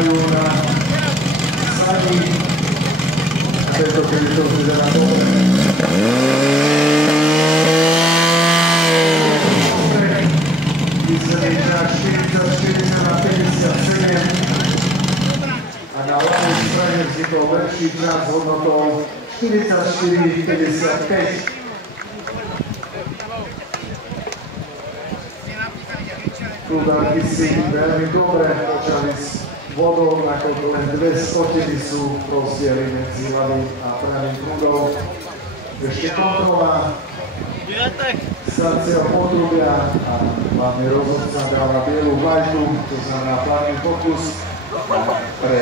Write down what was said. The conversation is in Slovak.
majú na sladí. A tento chvíli to už vyzerá dobre. Výsledný čas 44 na 57. A na ľavej strane vznikol lepší čas s hodnotou 44,55. Kludáky si veľmi dobre počali s vodou, nakoľko len 2 stotiny sú rozdiely medzi ľavým a pravým prúdom. Ešte kontrola stacia potrubia a hlavný rozhodca dáva bielu vlajku, to znamená plavný pokus pre